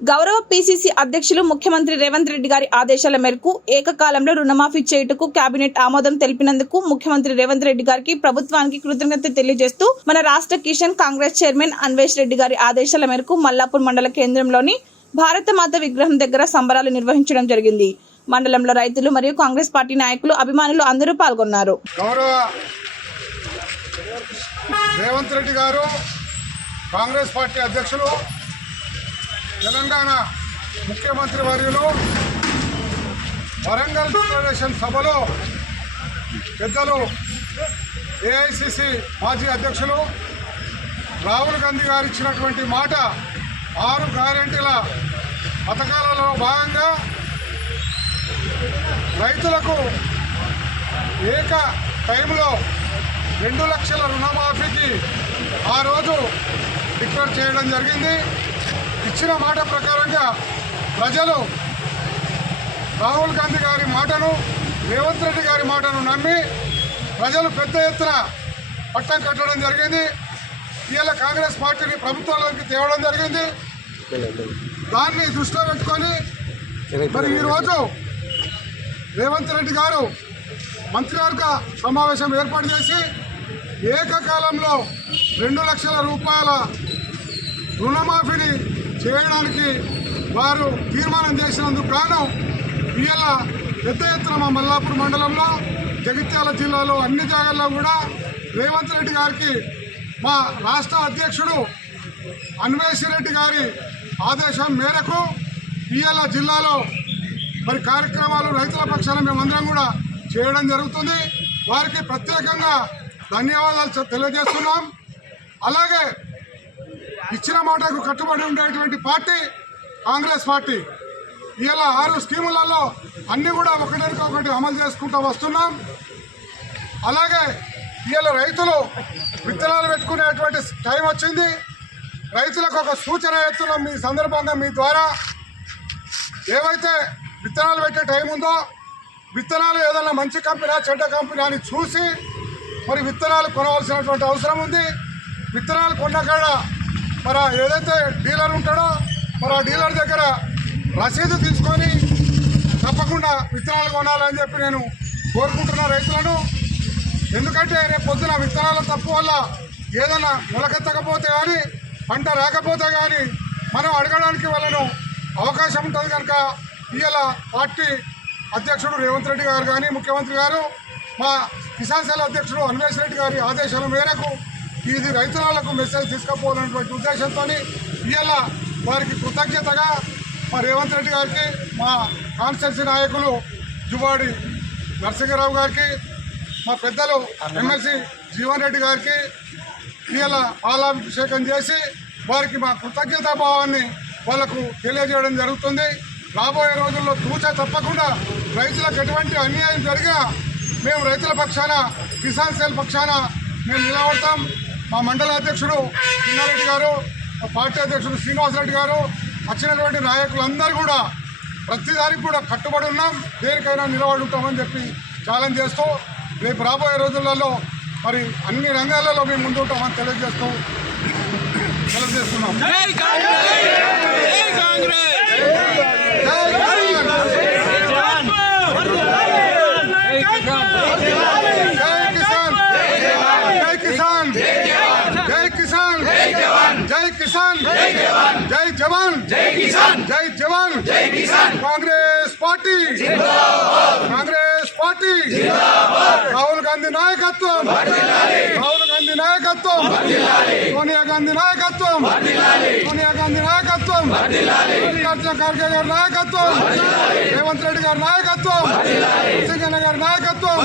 గౌరవ పీసీసీ అధ్యక్షులు ముఖ్యమంత్రి రేవంత్ రెడ్డి గారి ఆదేశాల మేరకు ఏకకాలంలో రుణమాఫీ చేయుటకు కేబినెట్ ఆమోదం తెలిపినందుకు ముఖ్యమంత్రి రేవంత్ రెడ్డి గారికి ప్రభుత్వానికి కృతజ్ఞత తెలియజేస్తూ మన రాష్ట్ర కిషన్ కాంగ్రెస్ చైర్మన్ అన్వేష్ రెడ్డి గారి ఆదేశాల మేరకు మల్లాపూర్ మండల కేంద్రంలోని భారత మాత విగ్రహం దగ్గర సంబరాలు నిర్వహించడం జరిగింది. మండలంలో రైతులు మరియు కాంగ్రెస్ పార్టీ నాయకులు అభిమానులు అందరూ పాల్గొన్నారు. రేవంత్ రెడ్డి గారు కాంగ్రెస్ పార్టీ అధ్యక్షులు తెలంగాణ ముఖ్యమంత్రి వర్యులు వరంగల్ డిక్లరేషన్ సభలో పెద్దలు ఏఐసిసి మాజీ అధ్యక్షులు రాహుల్ గాంధీ గారు ఇచ్చినటువంటి మాట ఆరు గ్యారెంటీల పథకాలలో భాగంగా రైతులకు ఏక టైంలో రెండు లక్షల రుణమాఫీకి ఆ రోజు డిక్లేర్ చేయడం జరిగింది. ఇచ్చిన మాట ప్రకారంగా ప్రజలు రాహుల్ గాంధీ గారి మాటను రేవంత్ రెడ్డి గారి మాటను నమ్మి ప్రజలు పెద్ద ఎత్తున పట్టం కట్టడం జరిగింది. ఇవాళ కాంగ్రెస్ పార్టీని ప్రభుత్వంలోకి తేవడం జరిగింది. దాన్ని దృష్టిలో పెట్టుకొని మరి ఈరోజు రేవంత్ రెడ్డి గారు మంత్రివర్గ సమావేశం ఏర్పాటు చేసి ఏకకాలంలో రెండు లక్షల రూపాయల రుణమాఫీని చేయడానికి వారు తీర్మానం చేసినందుకు గాను ఇవాళ పెద్ద ఎత్తున మా మల్లాపూర్ మండలంలో జగిత్యాల జిల్లాలో అన్ని జాగాల్లో కూడా రేవంత్ రెడ్డి గారికి మా రాష్ట్ర అధ్యక్షుడు అన్వేషిరెడ్డి గారి ఆదేశం మేరకు ఇవాళ జిల్లాలో మరి కార్యక్రమాలు రైతుల పక్షాన మేమందరం కూడా చేయడం జరుగుతుంది. వారికి ప్రత్యేకంగా ధన్యవాదాలు తెలియజేస్తున్నాం. అలాగే ఇచ్చిన మాటకు కట్టుబడి ఉండేటువంటి పార్టీ కాంగ్రెస్ పార్టీ. ఇలా ఆరు స్కీములలో అన్నీ కూడా ఒకటికి ఒకటి అమలు చేసుకుంటూ వస్తున్నాం. అలాగే ఇలా రైతులు విత్తనాలు పెట్టుకునేటువంటి టైం వచ్చింది. రైతులకు ఒక సూచన ఎత్తున్నాం మీ సందర్భంగా మీ ద్వారా. ఏవైతే విత్తనాలు పెట్టే టైం ఉందో విత్తనాలు ఏదైనా మంచి కంపెనీ చెడ్డ కంపెనీ అని చూసి మరి విత్తనాలు కొనవలసినటువంటి అవసరం ఉంది. విత్తనాలు కొన్నకాడ మరి ఏదైతే డీలర్ ఉంటాడో మరి ఆ డీలర్ దగ్గర రసీదు తీసుకొని తప్పకుండా విత్తనాలు కొనాలని చెప్పి నేను కోరుకుంటున్న రైతులను. ఎందుకంటే రేపు పొద్దున విత్తనాల తప్పు వల్ల ఏదైనా మొలకెత్తకపోతే కానీ పంట రాకపోతే కానీ మనం అడగడానికి వాళ్ళను అవకాశం ఉంటుంది కనుక ఇవాళ పార్టీ అధ్యక్షుడు రేవంత్ రెడ్డి గారు కానీ ముఖ్యమంత్రి గారు మా కిసాన్ సేల అధ్యక్షుడు అన్వేష్ రెడ్డి గారి ఆదేశాల మేరకు ఇది రైతులకు మెసేజ్ తీసుకుపోవాలనేటువంటి ఉద్దేశంతో ఇవాళ వారికి కృతజ్ఞతగా మా రేవంత్ రెడ్డి గారికి మా కాన్స్టిట్యున్సీ నాయకులు జువాడి నరసింహరావు గారికి మా పెద్దలు ఎమ్మెల్సీ జీవన్ రెడ్డి గారికి ఇవాళ పాలాభిషేకం చేసి వారికి మా కృతజ్ఞతా భావాన్ని వాళ్ళకు తెలియజేయడం జరుగుతుంది. రాబోయే రోజుల్లో తూచా తప్పకుండా రైతులకు ఎటువంటి అన్యాయం జరిగినా మేము రైతుల పక్షాన కిసాన్ సేల్ పక్షాన మేము నిలబడతాం. మా మండల అధ్యక్షుడు చిన్నారెడ్డి గారు పార్టీ అధ్యక్షుడు శ్రీనివాసరెడ్డి గారు వచ్చినటువంటి నాయకులందరూ కూడా ప్రతిదానికి కూడా కట్టుబడి ఉన్నాం. దేనికైనా నిలబడి ఉంటామని చెప్పి ఛాలెంజ్ చేస్తూ రేపు రాబోయే రోజులలో మరి అన్ని రంగాలలో మేము ముందుంటామని తెలియజేస్తూ తెలియజేస్తున్నాం జై కాంగ్రెస్ జై కాంగ్రెస్ జై కిసాన్ జై కిసాన్ జై జవాన్! జై జవాన్! జై కిసాన్! కాంగ్రెస్ పార్టీ! కాంగ్రెస్ పార్టీ! రాహుల్ గాంధీ నాయకత్వం! రాహుల్ గాంధీ నాయకత్వం! సోనియా గాంధీ నాయకత్వం! సోనియా గాంధీ నాయకత్వం! మల్లికార్జున ఖార్గే గారి నాయకత్వం! రేవంత్ రెడ్డి గారి నాయకత్వం! సింగన్న గారి నాయకత్వం!